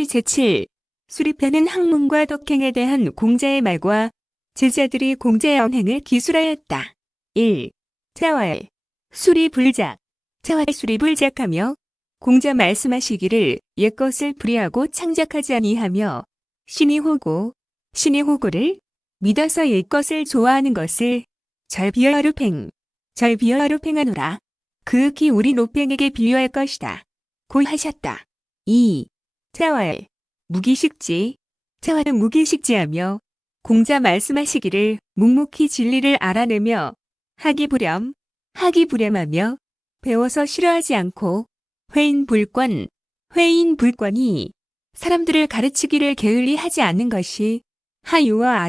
수리 제7. 수리편은 학문과 덕행에 대한 공자의 말과 제자들이 공자의 언행을 기술하였다. 1. 자활. 수리불작. 자활 수리불작하며 공자 말씀하시기를 옛것을 불의하고 창작하지 아니하며 신이 호고를 믿어서 옛것을 좋아하는 것을 절비어하루 팽하노라. 그윽히 우리 노팽에게 비유할 것이다. 고 하셨다. 2. 자활. 무기식지. 자활은 무기식지하며 공자 말씀하시기를 묵묵히 진리를 알아내며 하기불렴하며 배워서 싫어하지 않고 회인불권이 사람들을 가르치기를 게을리 하지 않는 것이 하유와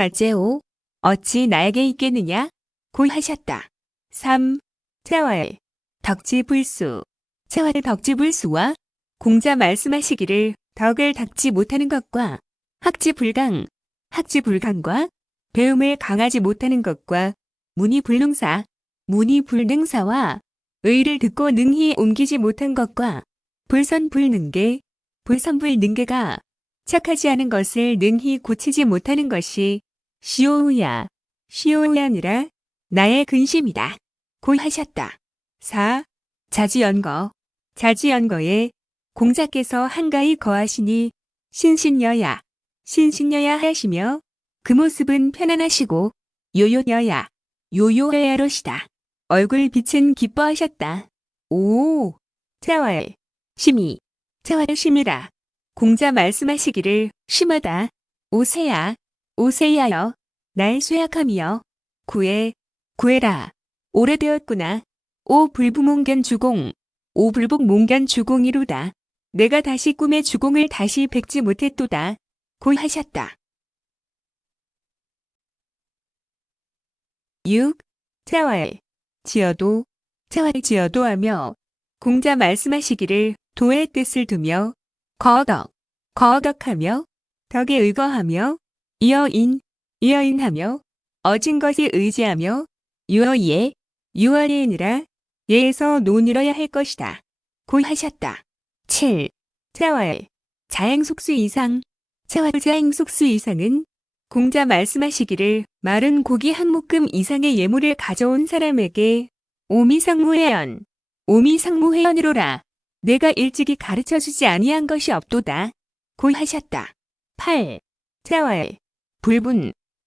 아재오 어찌 나에게 있겠느냐 고 하셨다. 3. 자활. 덕지불수. 자활의 덕지불수와 공자 말씀하시기를 덕을 닦지 못하는 것과 학지불강과 배움을 강하지 못하는 것과 문의불능사와 의를 듣고 능히 옮기지 못한 것과 불선불능계가 착하지 않은 것을 능히 고치지 못하는 것이 시오우야니라 나의 근심이다. 고 하셨다. 4. 자지연거에 공자께서 한가히 거하시니 신신여야 하시며 그 모습은 편안하시고 요요여야로시다. 얼굴 빛은 기뻐하셨다. 5. 자활. 심이라. 공자 말씀하시기를 심하다. 오세야여. 날 쇠약하며 구해라. 오래되었구나. 오불복몽견주공이로다. 내가 다시 꿈의 주공을 다시 뵙지 못했도다. 고 하셨다. 6. 자활. 지어도 하며 공자 말씀하시기를 도의 뜻을 두며 거덕하며 덕에 의거하며 이어인하며 어진 것에 의지하며 유어예니라 예에서 논이러야 할 것이다. 고 하셨다. 7. 자활. 자행속수 이상. 자행속수 이상은 공자 말씀하시기를 마른 고기 한 묶음 이상의 예물을 가져온 사람에게 오미상무회연이로라. 내가 일찍이 가르쳐주지 아니한 것이 없도다. 고 하셨다. 8. 자활.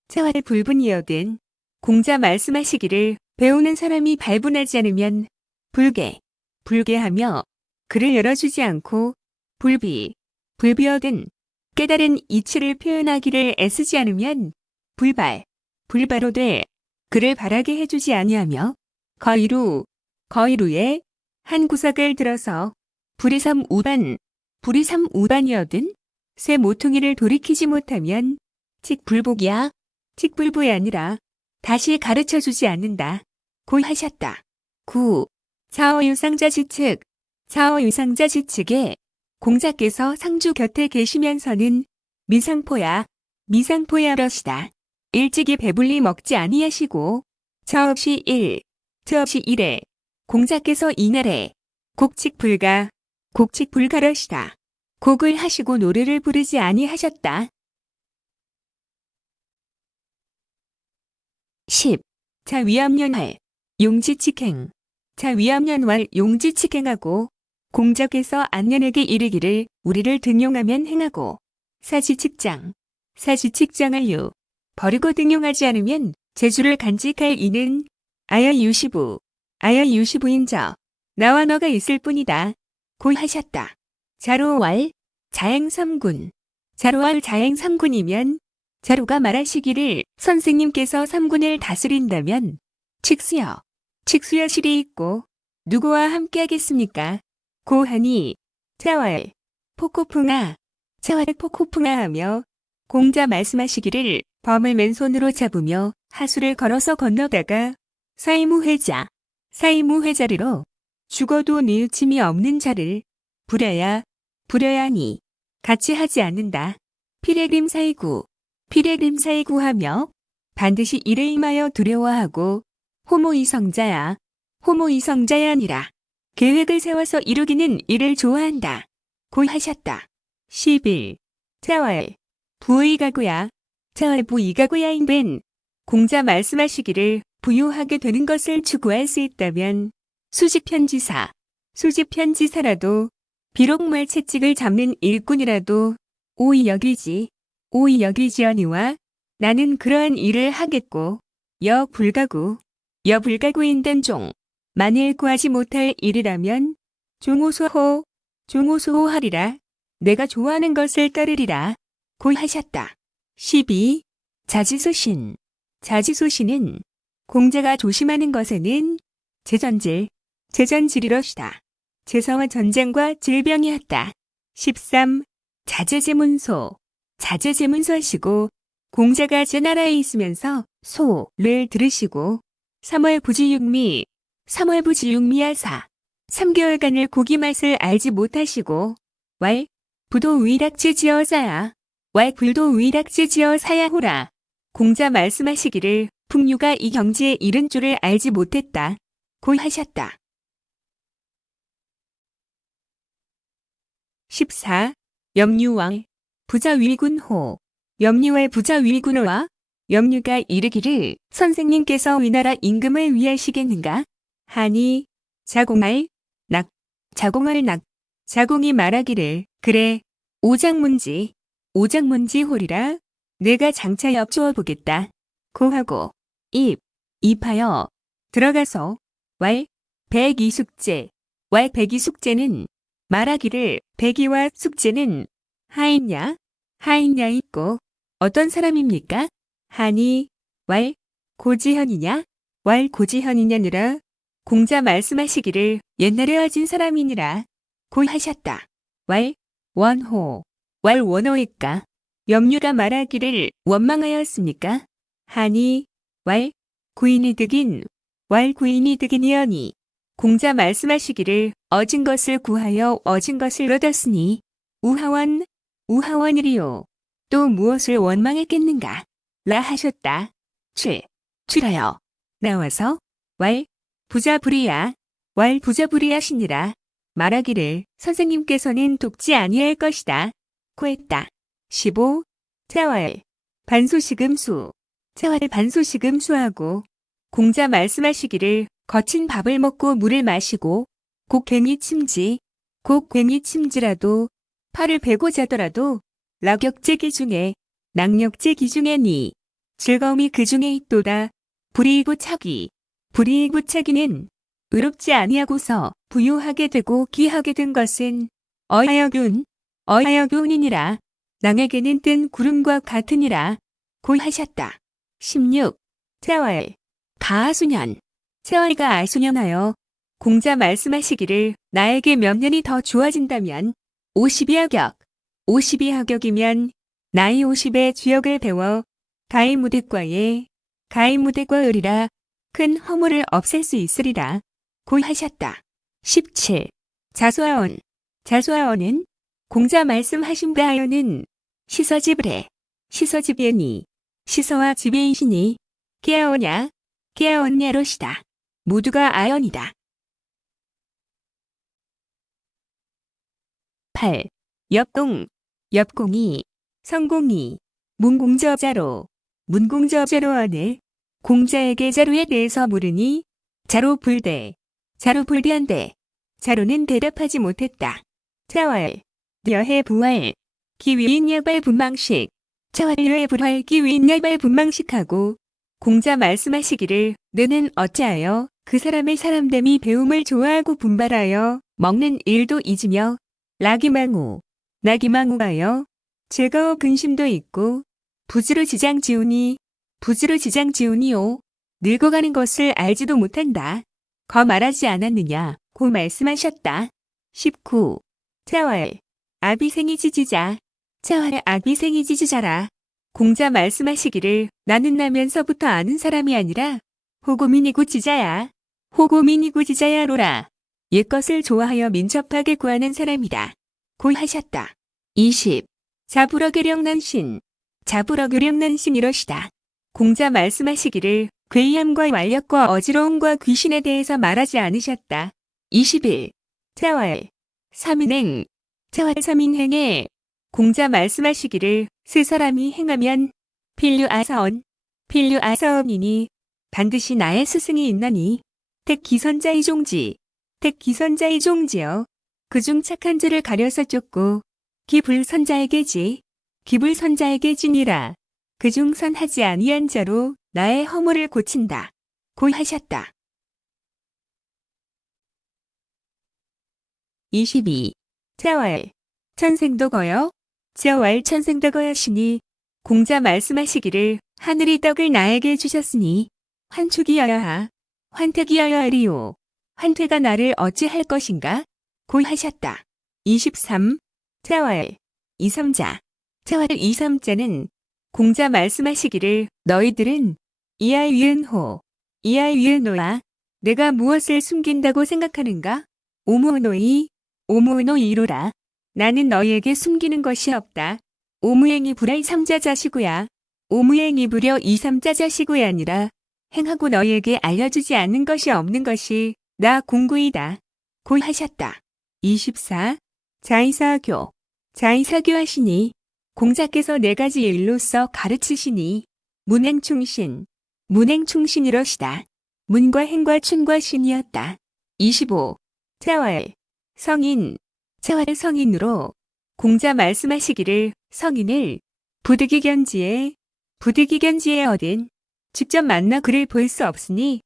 자활의 불분이여든 공자 말씀하시기를 배우는 사람이 발분하지 않으면 불개하며 글을 열어주지 않고 불비어든 깨달은 이치를 표현하기를 애쓰지 않으면 불바로 그를 바라게 해주지 아니하며 거이루에 한 구석을 들어서 불이삼우반이어든 새 모퉁이를 돌이키지 못하면 칙불복이 아니라 다시 가르쳐주지 않는다. 고 하셨다. 9. 자어유상자지측에 공자께서 상주 곁에 계시면서는 미상포야러시다. 일찍이 배불리 먹지 아니하시고 저없이 일에 공자께서 이날에 곡칙불가러시다. 곡을 하시고 노래를 부르지 아니하셨다. 10. 자위암연활. 용지칙행하고 공자께서 안년에게 이르기를 우리를 등용하면 행하고 사지칙장을 버리고 등용하지 않으면 제주를 간직할 이는 아여유시부인저 나와 너가 있을 뿐이다. 고 하셨다. 자로왈 자행삼군이면 자로가 말하시기를 선생님께서 3군을 다스린다면 칙수여실이 있고 누구와 함께 하겠습니까? 고 하니 자활 포코풍아 하며 공자 말씀하시기를 범을 맨손으로 잡으며 하수를 걸어서 건너다가 사이무회자리로 죽어도 뉘우침이 없는 자를 부려야니 같이 하지 않는다. 피레림 사이구하며 반드시 이를 임하여 두려워하고 호모이성자야 아니라 계획을 세워서 이루기는 이를 좋아한다. 고하셨다. 11. 자월. 부의가구야. 자월 부의가구야인벤. 공자 말씀하시기를 부유하게 되는 것을 추구할 수 있다면 수지편지사. 수지편지사라도 비록 말채찍을 잡는 일꾼이라도 오이 여기지언니와 나는 그러한 일을 하겠고 여불가구. 여불가구인된 종. 만일 구하지 못할 일이라면 종호소호하리라. 내가 좋아하는 것을 따르리라. 고하셨다. 12. 자지소신. 자지소신은 공자가 조심하는 것에는 재전질이로시다. 제사와 전쟁과 질병이었다. 13. 자제제문소. 자제제문소하시고 공자가 제 나라에 있으면서 소를 들으시고 3월 부지육미하사 3개월간을 고기 맛을 알지 못하시고 불도 위락지지어사야 호라. 공자 말씀하시기를 풍류가 이 경지에 이른 줄을 알지 못했다. 고하셨다. 14. 염류왕. 부자위군호. 염류의 부자위군호와 염류가 이르기를 선생님께서 위나라 임금을 위하시겠는가? 하니 자공할 낙. 자공이 말하기를 그래 오장문지 홀이라. 내가 장차 엽주어 보겠다. 고하고 입하여 들어가서 백이숙제. 백이숙제는 말하기를 백이와 숙제는 하인야 있고 어떤 사람입니까? 하니 고지현이냐 고지현이냐느라. 공자 말씀하시기를 옛날에 어진 사람이니라. 고하셨다. 원호일까? 염류가 말하기를 원망하였습니까? 하니 구인이 득인이여니. 공자 말씀하시기를 어진 것을 구하여 어진 것을 얻었으니 우하원이리요. 또 무엇을 원망했겠는가? 라 하셨다. 출하여 나와서 부자부리하시니라. 말하기를 선생님께서는 돕지 아니할 것이다. 고했다. 15. 자월. 반소식음수. 자월 반소식음수하고 공자 말씀하시기를 거친 밥을 먹고 물을 마시고 곡괭이 침지라도 팔을 베고 자더라도 낙역제 기중에 즐거움이 그 중에 있도다. 불이익고 차기는 의롭지 아니하고서 부유하게 되고 귀하게 된 것은 어하여균이니라. 낭에게는 뜬 구름과 같으니라. 고하셨다. 16. 자월. 가아수년. 자월가 아수년하여 공자 말씀하시기를 나에게 몇 년이 더 주어진다면 52하격이면 나이 50의 주역을 배워 가인무대과 을이라. 큰 허물을 없앨 수 있으리라. 고하셨다. 17. 자수하원은 공자 말씀하신 바하여는 시서집이니 시서와 지배이시니 깨어오냐로시다. 모두가 아연이다. 8. 엽공이 성공이 문공저자로 하네. 공자에게 자루에 대해서 물으니 자루불대한데 자루는 대답하지 못했다. 자월. 여해 부활. 기위인야발 분망식. 자월 여해 부활 기위인야발 분망식하고 공자 말씀하시기를 너는 어찌하여 그 사람의 사람됨이 배움을 좋아하고 분발하여 먹는 일도 잊으며 나기망우하여 즐거워 근심도 있고 부지로 지장 지우니요. 늙어가는 것을 알지도 못한다. 거 말하지 않았느냐 고 말씀하셨다. 19. 자월. 아비생이 지지자. 자월 아비생이 지지자라. 공자 말씀하시기를 나는 나면서부터 아는 사람이 아니라 호고민이고 지자야로라. 옛것을 좋아하여 민첩하게 구하는 사람이다. 고하셨다. 20. 자부러교령난신 이러시다. 공자 말씀하시기를 괴이함과 완력과 어지러움과 귀신에 대해서 말하지 않으셨다. 21. 자월. 삼인행. 자활 서민행에 공자 말씀하시기를 세 사람이 행하면 필류아사언이니 반드시 나의 스승이 있나니 택기선자의 종지 택기선자의 종지여 그중 착한 자를 가려서 쫓고 기불선자에게지 기불선자에게지니라 그중 선하지 아니한 자로 나의 허물을 고친다 고 하셨다. 22. 자왈 천생도 거여 자왈 천생도 거여시니 공자 말씀하시기를 하늘이 떡을 나에게 주셨으니 환축이여야 환택이여야 하리요 환퇴가 나를 어찌할 것인가 고 하셨다. 23. 자왈 이삼자 자왈 이삼자는 공자 말씀하시기를 너희들은 이하위은호야 내가 무엇을 숨긴다고 생각하는가 오무노이로라 나는 너희에게 숨기는 것이 없다. 오무행이 불알 삼자 자시구야 오무행이 불여 이삼자 자시구야 아니라 행하고 너희에게 알려주지 않는 것이 없는 것이 나 공구이다 고 하셨다. 24. 자의사교 하시니 공자께서 네 가지 일로서 가르치시니 문행충신이러시다. 문과 행과 춘과 신이었다. 25. 자왈 성인으로 공자 말씀하시기를 성인을 부득이견지에 얻은 직접 만나 그를 볼 수 없으니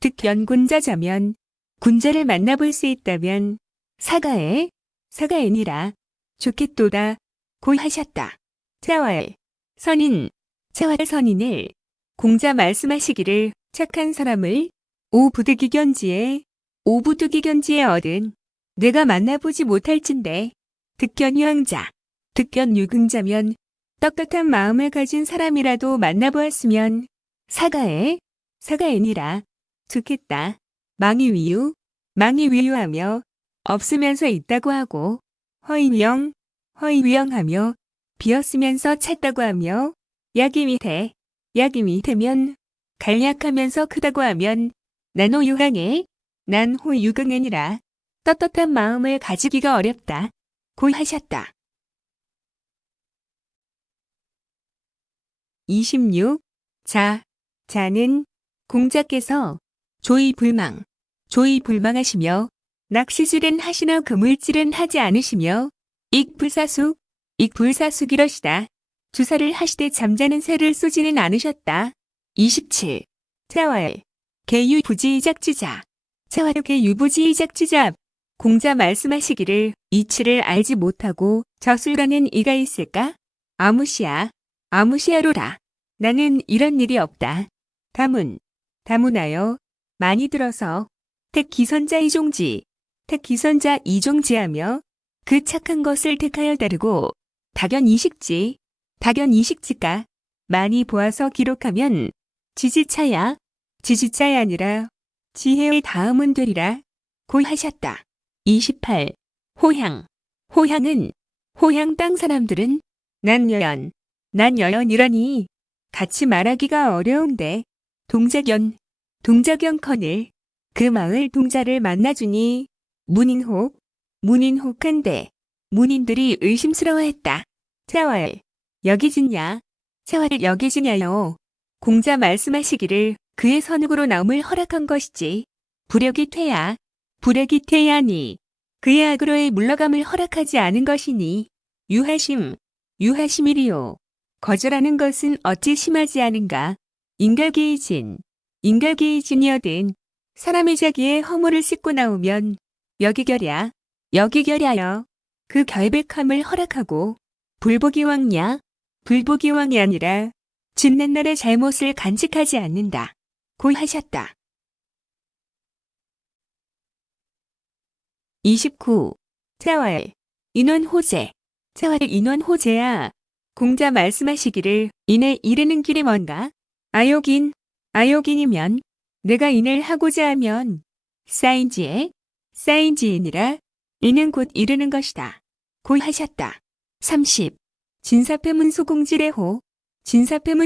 득연군자자면 군자를 만나볼 수 있다면 사가애니라 좋겠도다 고 하셨다. 자왈 선인을 공자 말씀하시기를 착한 사람을 오부득이견지에 얻은 내가 만나보지 못할진대 득견유흥자면 떳떳한 마음을 가진 사람이라도 만나보았으면 사가애니라 좋겠다. 망이위유하며 없으면서 있다고 하고 허위위영하며 비었으면서 찾다고 하며 야기미태면 간략하면서 크다고 하면 난호유강애니라 떳떳한 마음을 가지기가 어렵다 고 하셨다. 26. 자는 공자께서 조의불망하시며 낚시질은 하시나 그물질은 하지 않으시며 익불사숙이러시다. 주사를 하시되 잠자는 새를 쏘지는 않으셨다. 27. 자왈 개유부지이작지자 공자 말씀하시기를 이치를 알지 못하고 저술가는 이가 있을까? 아무시야로라. 나는 이런 일이 없다. 다문하여 많이 들어서 택기선자 이종지하며 그 착한 것을 택하여 다르고 다견이식지가 많이 보아서 기록하면 지지차야 아니라 지혜의 다음은 되리라 고 하셨다. 28. 호향은 땅 사람들은 난여연이라니 같이 말하기가 어려운데 동자견컨을 그 마을 동자를 만나주니 문인혹한데 문인들이 의심스러워했다. 자왈 여기지냐요. 공자 말씀하시기를 그의 선욱으로 나옴을 허락한 것이지 불력이 퇴야니 그의 악으로의 물러감을 허락하지 않은 것이니 유하심이리요. 거절하는 것은 어찌 심하지 않은가. 인결기이진이여든 사람이 자기의 허물을 씻고 나오면 여기결야여 그 결백함을 허락하고 불복이왕이 아니라 짓는 날의 잘못을 간직하지 않는다 고 하셨다. 29. 자왈 인원호제야 공자 말씀하시기를 인에 이르는 길이 뭔가? 아요긴이면 내가 인을 하고자 하면 쌓인지이니라 이는 곧 이르는 것이다 고 하셨다. 30. 진사패문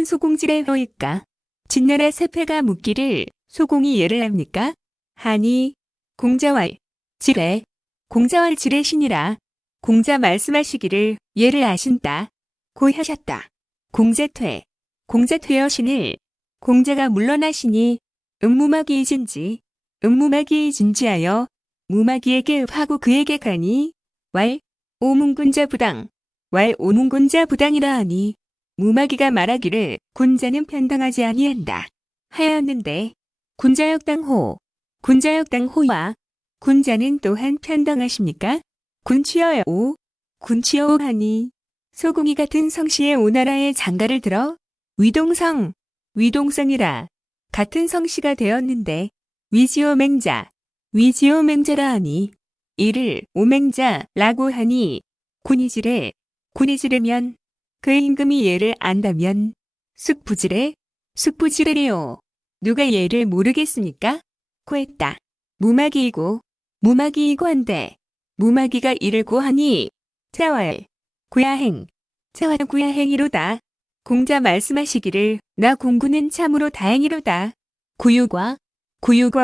소공지래호일까? 진나라 세패가 묻기를 소공이 예를 합니까? 하니 공자왈 지래 공자와 지레시니라. 공자 말씀하시기를 예를 아신다. 고 하셨다. 공자퇴. 공자퇴여신을. 공자가 물러나시니 음무마귀 진지. 음무마귀 진지하여 무마귀에게 읍하고 그에게 가니 왈 오문군자 부당. 왈 오문군자 부당이라 하니 무마귀가 말하기를 군자는 편당하지 아니한다. 하였는데 군자역당호. 군자역당호와 군자는 또한 편당하십니까? 군취여오. 군취여오 하니 소공이 같은 성씨의 오나라의 장가를 들어 위동성. 위동성이라. 같은 성씨가 되었는데 위지오맹자. 위지오맹자라 하니 이를 오맹자라고 하니 군이지래. 군이지르면 그 임금이 예를 안다면 숙부지래. 숙부지르리요. 누가 예를 모르겠습니까? 고했다. 무마귀이고 무마귀이고 한데 무마귀가 이를 고하니 자왈 구야행. 자왈 구야행이로다. 공자 말씀하시기를 나 공구는 참으로 다행이로다. 구유과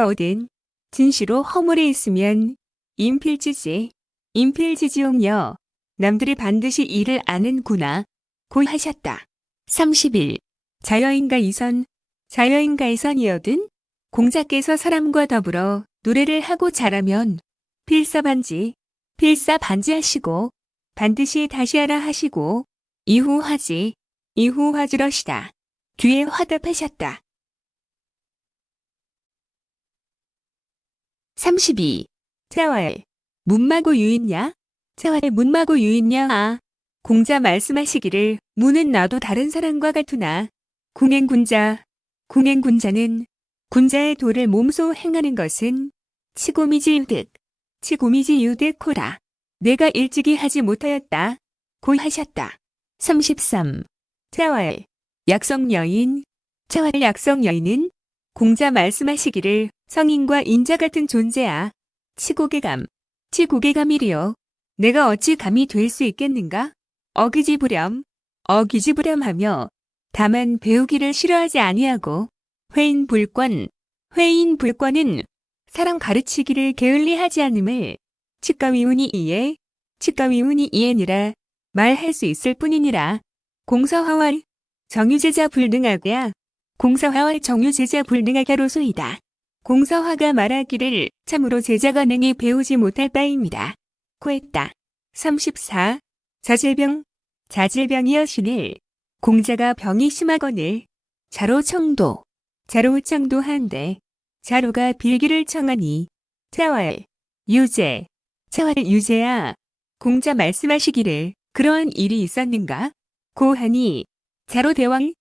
얻은 진시로 허물이 있으면 인필지지. 인필지지용여. 남들이 반드시 이를 아는구나. 고 하셨다. 31. 자여인가 이선. 자여인가 이선이어든 공자께서 사람과 더불어 노래를 하고 자라면 필사반지 하시고 반드시 다시 하라 하시고 이후 화지러시다. 뒤에 화답하셨다. 32. 자왈 문마고 유인냐? 자왈 문마고 유인냐? 아. 공자 말씀하시기를 문은 나도 다른 사람과 같으나 궁행군자는 군자의 도를 몸소 행하는 것은 치고미지 유득호라. 내가 일찍이 하지 못하였다. 고 하셨다. 33. 자왈 약성여인. 자왈 약성여인은 공자 말씀하시기를 성인과 인자 같은 존재야. 치고개감이리요. 내가 어찌 감이 될 수 있겠는가? 어기지부렴하며 다만 배우기를 싫어하지 아니하고 회인불권은 사람 가르치기를 게을리하지 않음을 치가위운이 이에니라 말할 수 있을 뿐이니라. 공사화왈 정유제자 불능하랴. 공사화왈 정유제자 불능하랴로소이다. 공사화가 말하기를 참으로 제자가 능히 배우지 못할 바입니다. 고했다. 34. 자질병이여신을. 공자가 병이 심하거늘 자로청도한데 자로가 빌기를 청하니 자왈 유제야. 공자 말씀하시기를 그러한 일이 있었는가? 고하니 자로대왕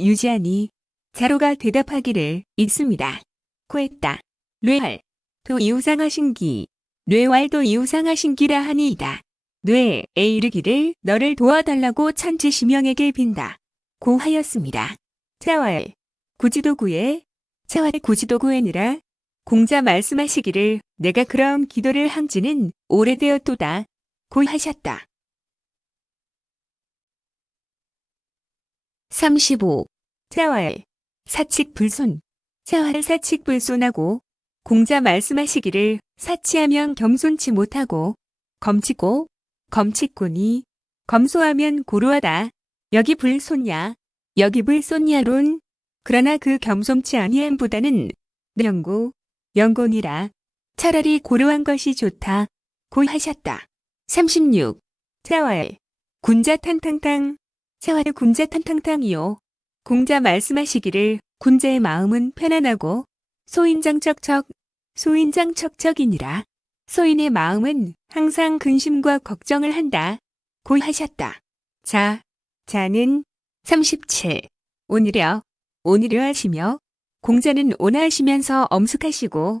유지하니 자로가 대답하기를 있습니다. 고했다. 뇌왈도 이우상하신기라 하니이다. 뇌에 이르기를 너를 도와달라고 천지시명에게 빈다. 고 하였습니다. 자왈 구지도구에니라. 공자 말씀하시기를 내가 그럼 기도를 한 지는 오래되었도다. 고 하셨다. 35. 자왈 사칙불손하고 공자 말씀하시기를 사치하면 겸손치 못하고 검칙고니 검소하면 고루하다. 여기 불손야론. 그러나 그 겸손치 아니함보다는 영곤이라. 차라리 고루한 것이 좋다. 고 하셨다. 36. 자왈 군자탄탕탕이요. 공자 말씀하시기를 군자의 마음은 편안하고 소인장척척이니라. 소인의 마음은 항상 근심과 걱정을 한다. 고 하셨다. 자는 37. 오늘여 하시며 공자는 온하시면서 엄숙하시고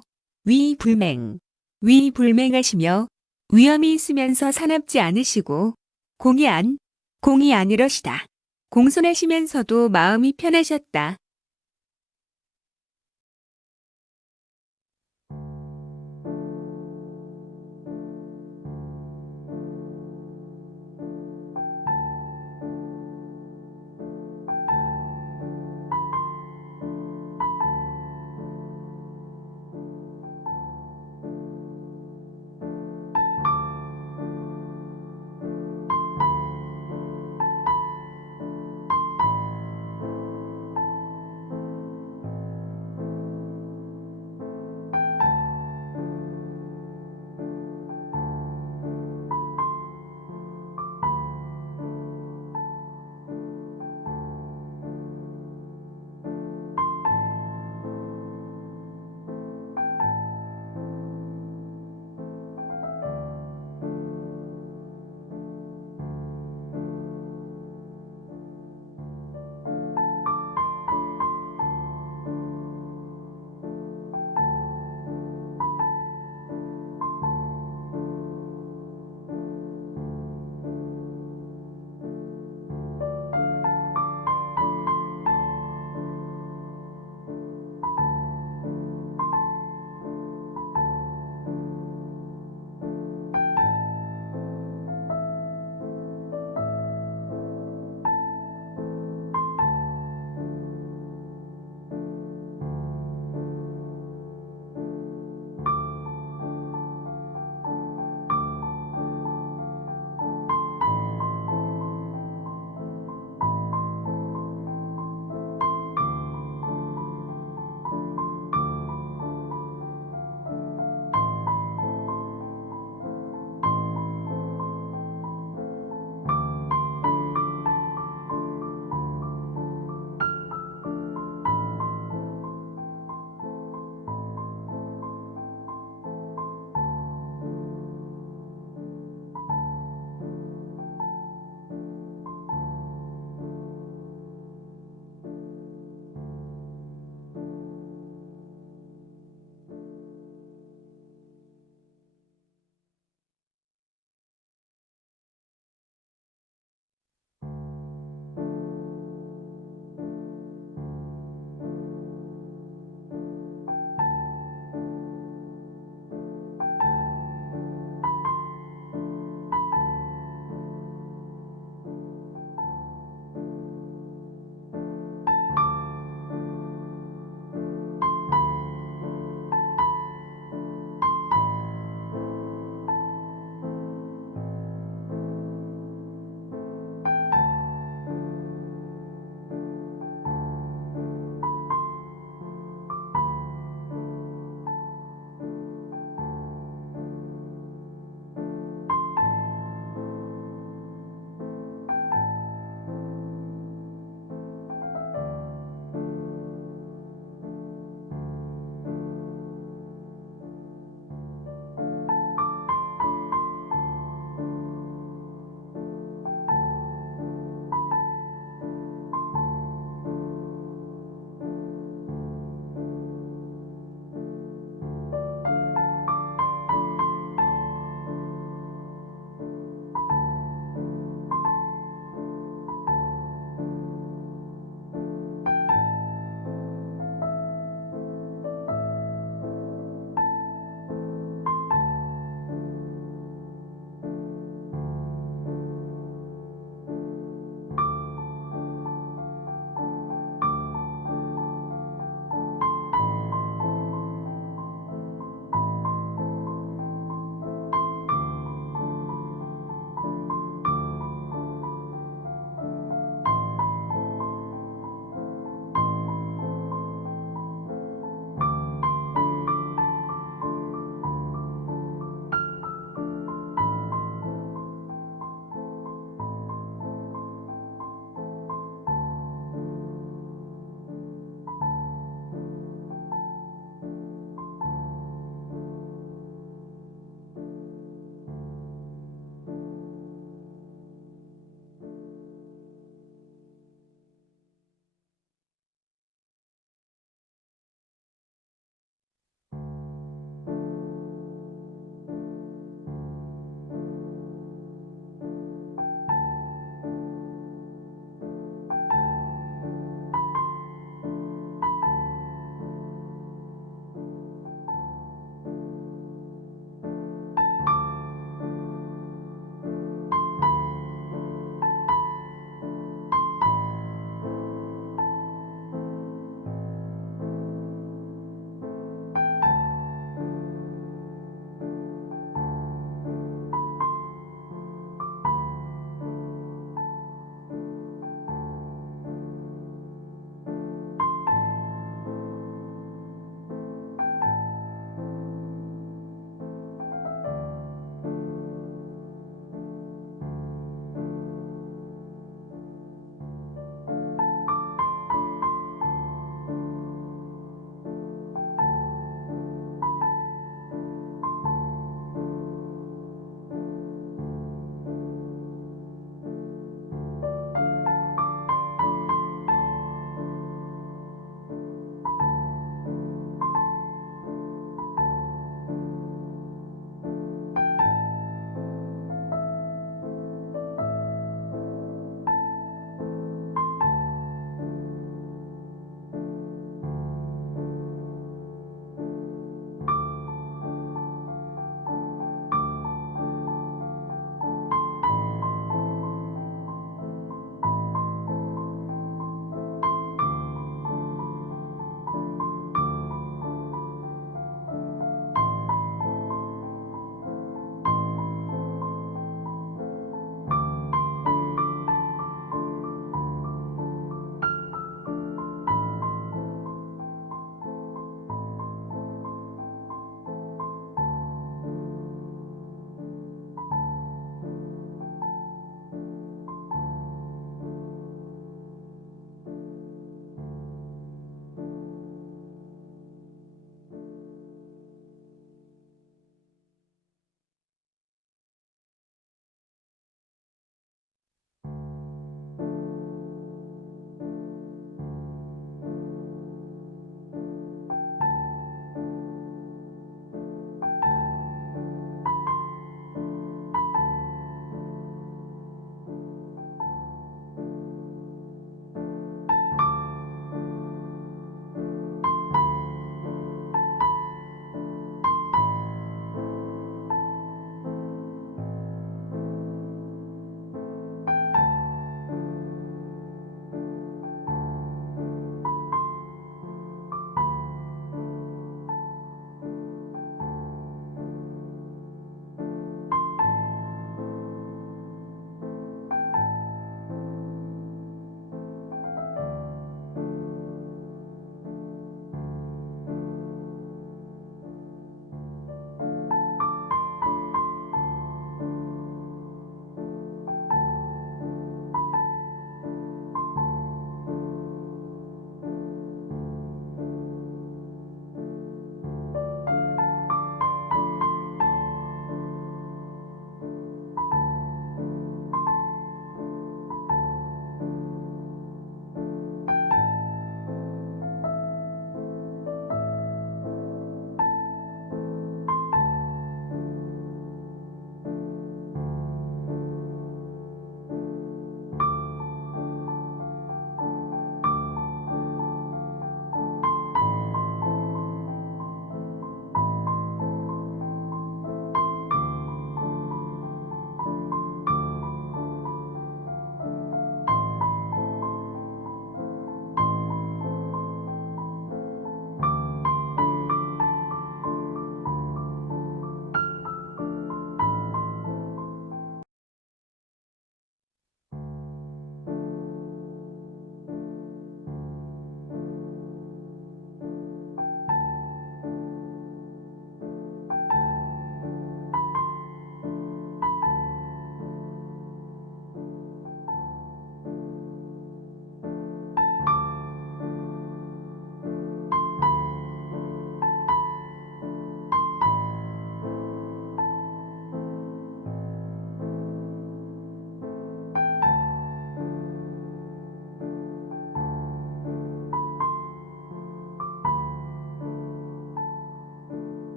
위불맹하시며 위험이 있으면서 사납지 않으시고 공이 아니러시다. 공손하시면서도 마음이 편하셨다.